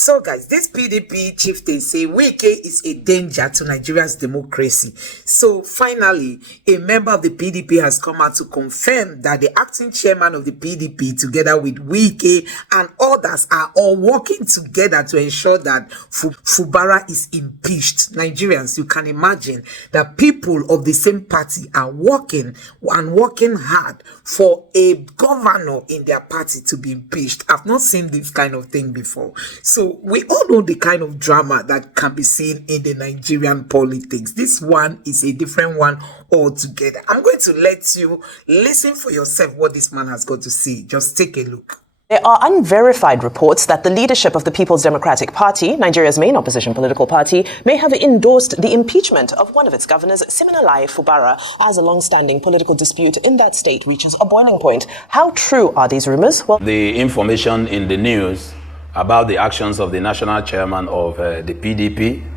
So guys, this PDP chieftain say Wike is a danger to Nigeria's democracy. So finally, a member of the PDP has come out to confirm that the acting chairman of the PDP, together with Wike and others, are all working together to ensure that Fubara is impeached. Nigerians, you can imagine that people of the same party are working hard for a governor in their party to be impeached. I've not seen this kind of thing before. So we all know the kind of drama that can be seen in the Nigerian politics. This one is a different one altogether. I'm going to let you listen for yourself what this man has got to say. Just take a look. There are unverified reports that the leadership of the People's Democratic Party, Nigeria's main opposition political party, may have endorsed the impeachment of one of its governors, Siminalayi Fubara, as a long-standing political dispute in that state reaches a boiling point. How true are these rumors? Well, the information in the news about the actions of the national chairman of the PDP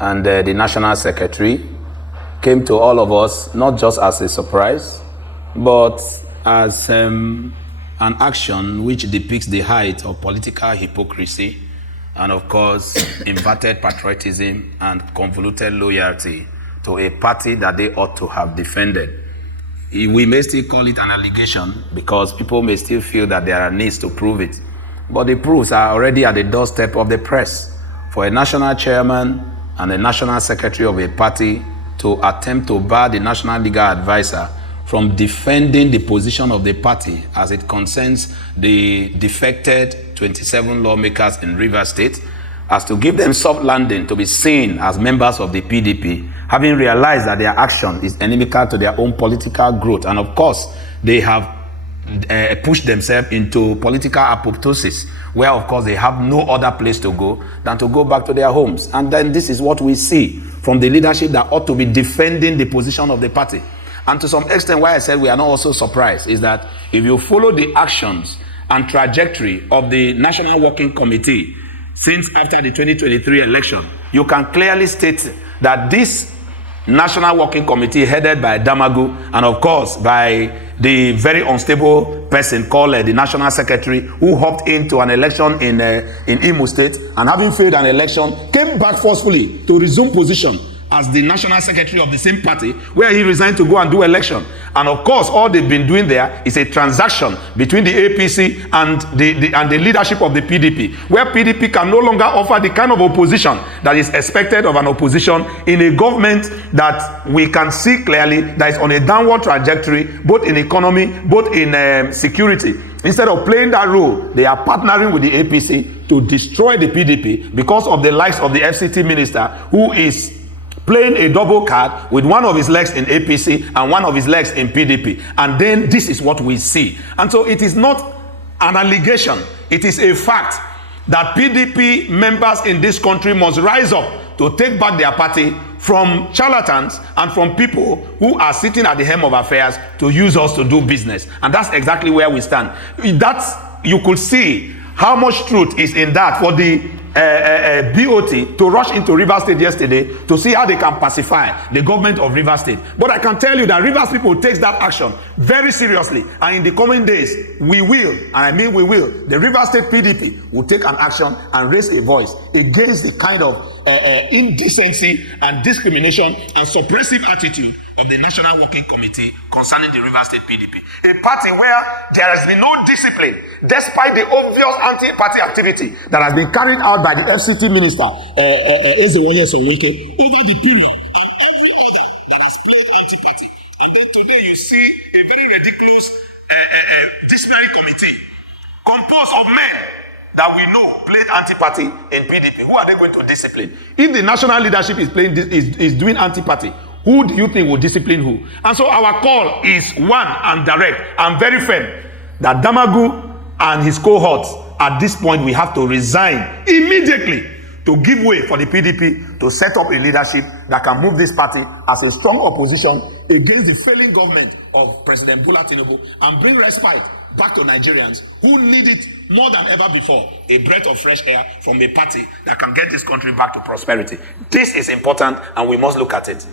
and the national secretary came to all of us not just as a surprise, but as an action which depicts the height of political hypocrisy and, of course, inverted patriotism and convoluted loyalty to a party that they ought to have defended. We may still call it an allegation because people may still feel that there are needs to prove it. But the proofs are already at the doorstep of the press. For a national chairman and a national secretary of a party to attempt to bar the national legal advisor from defending the position of the party as it concerns the defected 27 lawmakers in Rivers State, as to give them soft landing to be seen as members of the PDP, having realized that their action is inimical to their own political growth. And of course, they have pushed themselves into political apoptosis, where of course they have no other place to go than to go back to their homes. And then this is what we see from the leadership that ought to be defending the position of the party. And to some extent, why I said we are not also surprised is that if you follow the actions and trajectory of the National Working Committee since after the 2023 election, you can clearly state that this National Working Committee, headed by Damagu and of course by the very unstable person called the National Secretary, who hopped into an election in Imo State and, having failed an election, came back forcefully to resume position as the National Secretary of the same party, where he resigned to go and do election. And of course, all they've been doing there is a transaction between the APC and the leadership of the PDP, where PDP can no longer offer the kind of opposition that is expected of an opposition in a government that we can see clearly that is on a downward trajectory, both in economy, both in security. Instead of playing that role, they are partnering with the APC to destroy the PDP because of the likes of the FCT minister, who is playing a double card with one of his legs in APC and one of his legs in PDP. And then this is what we see. And so it is not an allegation. It is a fact that PDP members in this country must rise up to take back their party from charlatans and from people who are sitting at the helm of affairs to use us to do business. And that's exactly where we stand. You could see how much truth is in that for the BOT to rush into Rivers State yesterday to see how they can pacify the government of Rivers State. But I can tell you that Rivers people takes that action very seriously, and in the coming days we will, and I mean we will, the Rivers State PDP will take an action and raise a voice against the kind of indecency and discrimination and suppressive attitude of the National Working Committee concerning the Rivers State PDP. A party where there has been no discipline, despite the obvious anti-party activity that has been carried out by the FCT minister, Ezewoye Soweke, over the period. That has played anti-party. And then today you see a very ridiculous disciplinary committee composed of men that we know played anti-party in PDP. Who are they going to discipline? If the national leadership is doing anti-party, who do you think will discipline who? And so our call is one and direct and very firm, that Damagu and his cohorts, at this point, we have to resign immediately to give way for the PDP to set up a leadership that can move this party as a strong opposition against the failing government of President Bola Tinubu and bring respite back to Nigerians who need it more than ever before, a breath of fresh air from a party that can get this country back to prosperity. This is important and we must look at it.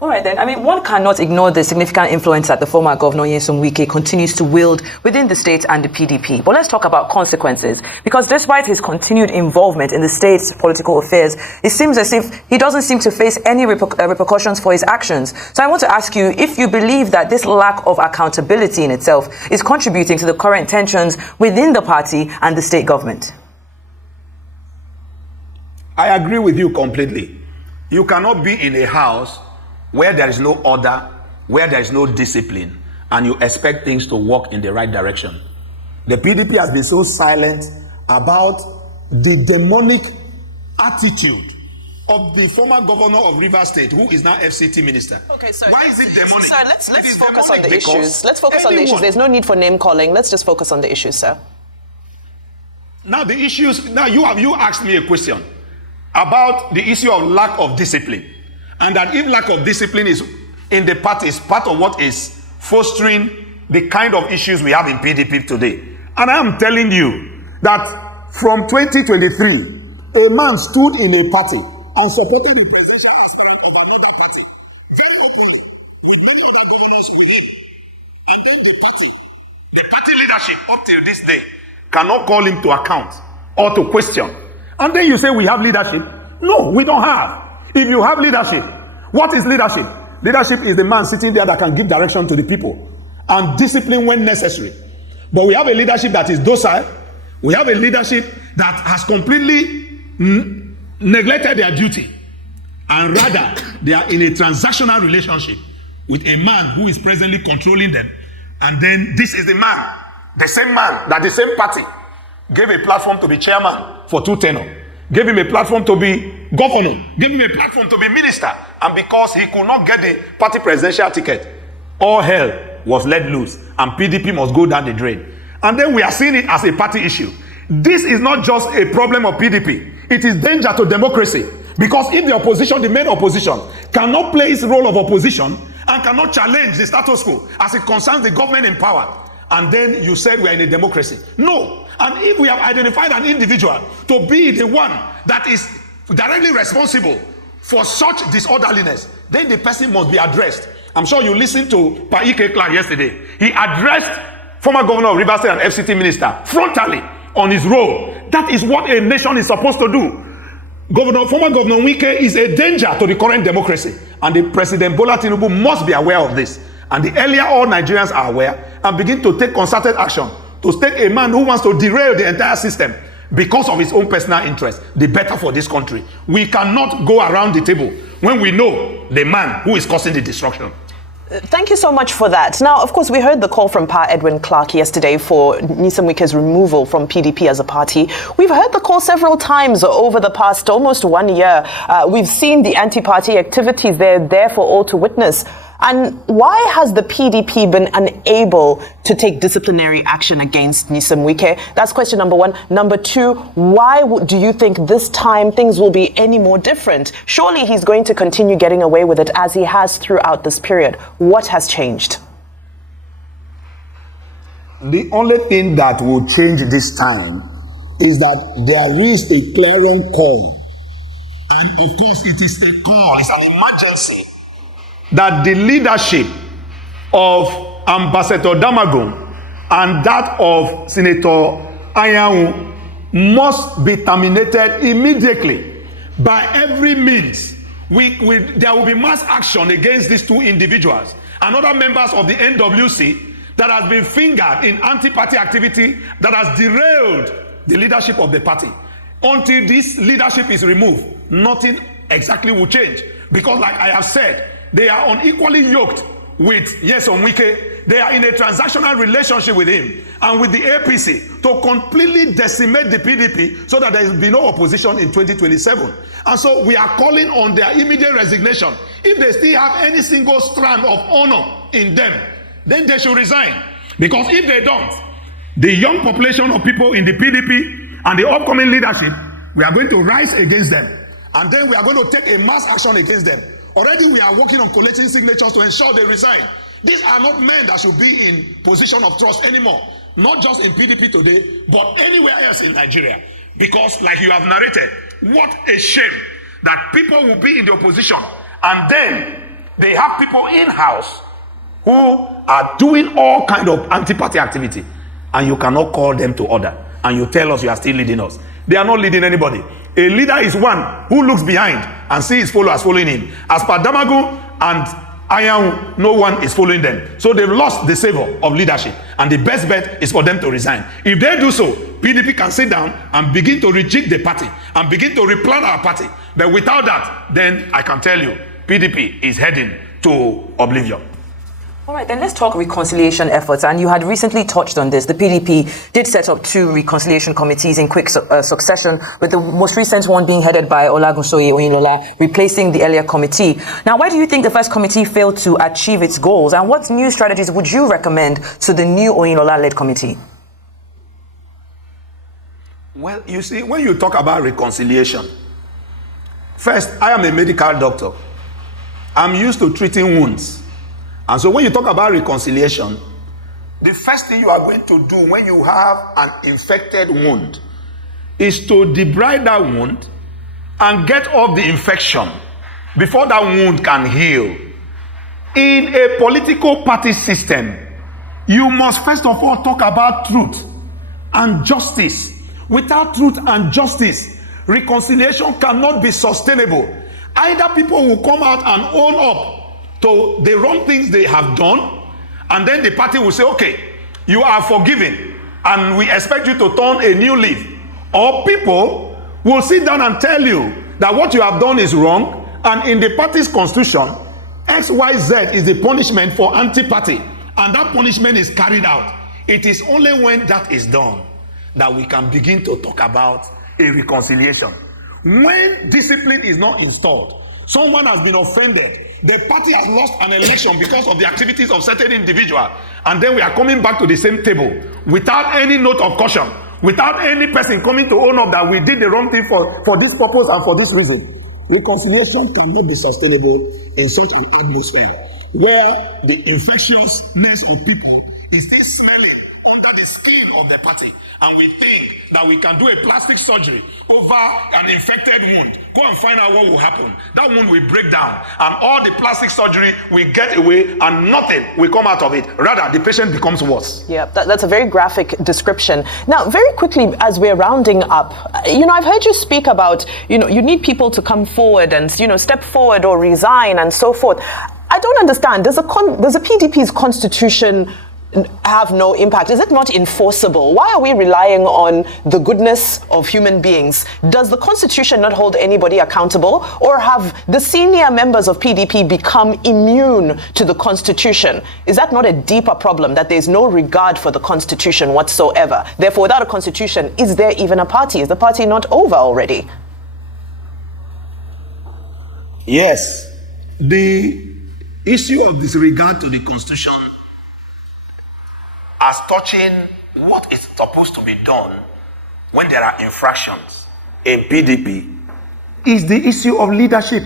All right then. I mean, one cannot ignore the significant influence that the former governor Nyesom Wike continues to wield within the state and the PDP. But let's talk about consequences, because despite his continued involvement in the state's political affairs, it seems as if he doesn't seem to face any repercussions for his actions. So I want to ask you if you believe that this lack of accountability in itself is contributing to the current tensions within the party and the state government. I agree with you completely. You cannot be in a house where there is no order, where there is no discipline, and you expect things to work in the right direction. The PDP has been so silent about the demonic attitude of the former governor of Rivers State, who is now FCT minister. Okay, sir. Why is it demonic? Sir, let's focus on the issues. Let's focus on the issues. There's no need for name calling. Let's just focus on the issues, sir. Now the issues. Now you asked me a question about the issue of lack of discipline. And that if lack of discipline is in the party is part of what is fostering the kind of issues we have in PDP today. And I am telling you that from 2023, a man stood in a party and supported the presidential aspirant of another party very openly, with many other governors with him. And then the party leadership up till this day cannot call him to account or to question. And then you say we have leadership. No, we don't have. If you have leadership, what is leadership? Leadership is the man sitting there that can give direction to the people and discipline when necessary. But we have a leadership that is docile. We have a leadership that has completely neglected their duty. And rather, they are in a transactional relationship with a man who is presently controlling them. And then this is the same man that the same party gave a platform to be chairman for 2 tenures. Gave him a platform to be governor, gave him a platform to be minister, and because he could not get the party presidential ticket, all hell was let loose, and PDP must go down the drain. And then we are seeing it as a party issue. This is not just a problem of PDP. It is danger to democracy, because if the opposition, the main opposition, cannot play its role of opposition and cannot challenge the status quo as it concerns the government in power, and then you said we are in a democracy. No. And if we have identified an individual to be the one that is directly responsible for such disorderliness, then the person must be addressed. I'm sure you listened to Ike Clark yesterday. He addressed former governor of Rivers State and FCT minister frontally on his role. That is what a nation is supposed to do. Former Governor Wike is a danger to the current democracy, and the President Bola Tinubu must be aware of this. And the earlier all Nigerians are aware and begin to take concerted action to take a man who wants to derail the entire system because of his own personal interest, the better for this country. We cannot go around the table when we know the man who is causing the destruction. Thank you so much for that. Now, of course, we heard the call from Pa Edwin Clark yesterday for Nyesom Wike's removal from PDP as a party. We've heard the call several times over the past almost 1 year. We've seen the anti-party activities there for all to witness. And why has the PDP been unable to take disciplinary action against Nyesom Wike? That's question number one. Number two, why do you think this time things will be any more different? Surely he's going to continue getting away with it as he has throughout this period. What has changed? The only thing that will change this time is that there is a clarion call. And of course it is a call, it's an emergency, that the leadership of Ambassador Damagum and that of Senator Anyanwu must be terminated immediately by every means. There will be mass action against these two individuals and other members of the NWC that has been fingered in anti-party activity that has derailed the leadership of the party. Until this leadership is removed, nothing exactly will change. Because like I have said, they are unequally yoked with Nyesom Wike. They are in a transactional relationship with him and with the APC to completely decimate the PDP so that there will be no opposition in 2027. And so we are calling on their immediate resignation. If they still have any single strand of honor in them, then they should resign. Because if they don't, the young population of people in the PDP and the upcoming leadership, we are going to rise against them. And then we are going to take a mass action against them. Already we are working on collecting signatures to ensure they resign. These are not men that should be in position of trust anymore. Not just in PDP today, but anywhere else in Nigeria. Because like you have narrated, what a shame that people will be in the opposition and then They have people in-house who are doing all kind of anti-party activity, and you cannot call them to order, and you tell us you are still leading us. They are not leading anybody. A leader is one who looks behind and sees his followers following him. As per Damagu and Ayan, no one is following them. So they've lost the savor of leadership, and the best bet is for them to resign. If they do so, PDP can sit down and begin to rejig the party and begin to replan our party. But without that, then I can tell you, PDP is heading to oblivion. All right, then let's talk reconciliation efforts. And you had recently touched on this. The PDP did set up 2 reconciliation committees in quick succession, with the most recent one being headed by Olagunsoye Oyinlola, replacing the earlier committee. Now, why do you think the first committee failed to achieve its goals? And what new strategies would you recommend to the new Oyinlola-led committee? Well, you see, when you talk about reconciliation, first, I am a medical doctor. I'm used to treating wounds. And so when you talk about reconciliation, the first thing you are going to do when you have an infected wound is to debride that wound and get off the infection before that wound can heal. In a political party system, you must first of all talk about truth and justice. Without truth and justice, reconciliation cannot be sustainable. Either people will come out and own up to the wrong things they have done, and then the party will say, okay, you are forgiven and we expect you to turn a new leaf. Or people will sit down and tell you that what you have done is wrong, and in the party's constitution, XYZ is the punishment for anti-party, and that punishment is carried out. It is only when that is done that we can begin to talk about a reconciliation. When discipline is not installed, someone has been offended, the party has lost an election because of the activities of certain individuals, and then we are coming back to the same table without any note of caution, without any person coming to own up that we did the wrong thing for this purpose and for this reason. Reconciliation cannot be sustainable in such an atmosphere where the infectiousness of people is still smelling under the skin of the party, and we think that we can do a plastic surgery over an infected wound. Go and find out what will happen. That wound will break down, and all the plastic surgery will get away, and nothing will come out of it. Rather, the patient becomes worse. Yeah, that's a very graphic description. Now, very quickly, as we're rounding up, I've heard you speak about, you need people to come forward and, step forward or resign and so forth. I don't understand. Does the PDP's constitution have no impact? Is it not enforceable? Why are we relying on the goodness of human beings? Does the Constitution not hold anybody accountable? Or have the senior members of PDP become immune to the Constitution? Is that not a deeper problem, that there's no regard for the Constitution whatsoever? Therefore, without a Constitution, is there even a party? Is the party not over already? Yes. The issue of disregard to the Constitution as touching what is supposed to be done when there are infractions in PDP is the issue of leadership.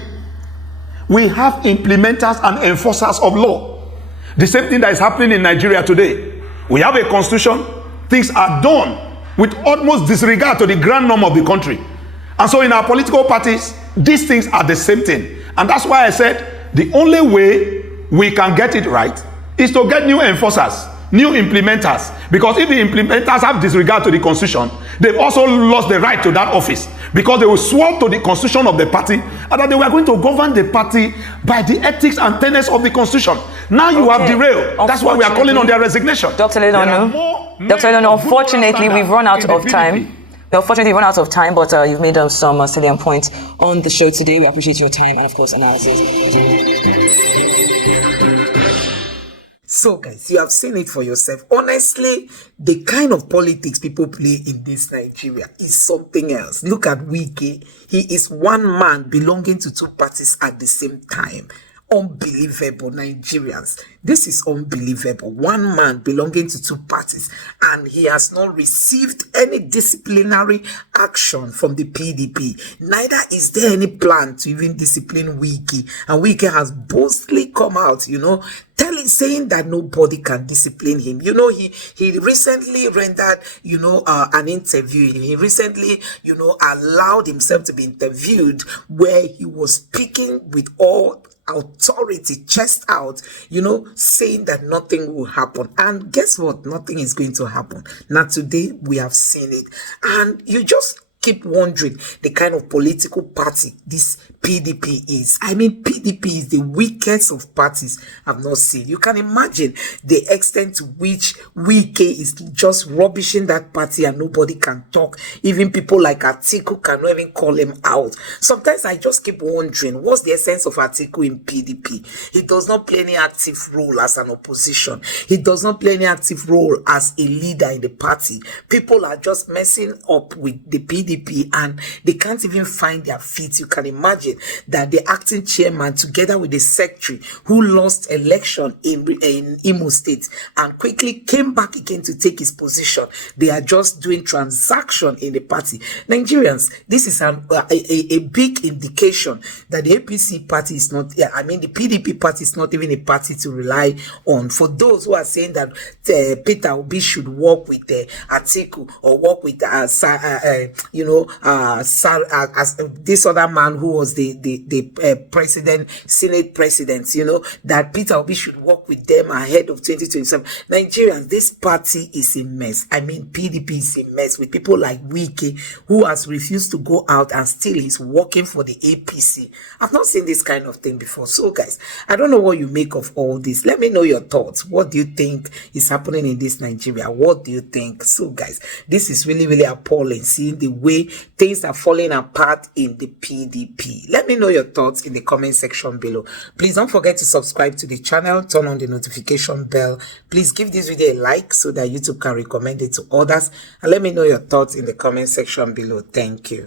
We have implementers and enforcers of law. The same thing that is happening in Nigeria today. We have a constitution, things are done with utmost disregard to the grand norm of the country. And so in our political parties, these things are the same thing. And that's why I said the only way we can get it right is to get new enforcers, new implementers, because if the implementers have disregard to the constitution, they've also lost the right to that office, because they will swear to the constitution of the party and that they were going to govern the party by the ethics and tenets of the constitution. Now you have derailed. That's why we are calling on their resignation. Dr. Leonardo, unfortunately, we've run out of time. Unfortunately, we've run out of time, but you've made some salient points on the show today. We appreciate your time and, of course, analysis. So, guys, you have seen it for yourself. Honestly, the kind of politics people play in this Nigeria is something else. Look at Wike. He is one man belonging to 2 parties at the same time. Unbelievable, Nigerians. This is unbelievable. One man belonging to 2 parties, and he has not received any disciplinary action from the PDP. Neither is there any plan to even discipline Wike. And Wike has boldly come out, saying that nobody can discipline him. He recently rendered, an interview. He recently, allowed himself to be interviewed, where he was speaking with all authority, chest out, saying that nothing will happen. And guess what? Nothing is going to happen. Now, today, we have seen it. And you just keep wondering the kind of political party this PDP is. I mean, PDP is the weakest of parties I've not seen. You can imagine the extent to which Wike is just rubbishing that party and nobody can talk. Even people like Atiku cannot even call him out. Sometimes I just keep wondering, what's the essence of Atiku in PDP? He does not play any active role as an opposition. He does not play any active role as a leader in the party. People are just messing up with the PDP and they can't even find their feet. You can imagine that the acting chairman, together with the secretary who lost election in Imo State and quickly came back again to take his position, they are just doing transaction in the party. Nigerians, this is a big indication that the APC party is not, the PDP party is not even a party to rely on. For those who are saying that Peter Obi should work with Atiku or work with this other man who was the president, Senate president, that Peter Obi should work with them ahead of 2027. Nigerians, this party is a mess. I mean, PDP is a mess with people like Wike, who has refused to go out and still is working for the APC. I've not seen this kind of thing before. So, guys, I don't know what you make of all this. Let me know your thoughts. What do you think is happening in this Nigeria? What do you think? So, guys, this is really, really appalling, seeing the way things are falling apart in the PDP. Let me know your thoughts in the comment section below. Please don't forget to subscribe to the channel, turn on the notification bell. Please give this video a like so that YouTube can recommend it to others. And let me know your thoughts in the comment section below. Thank you.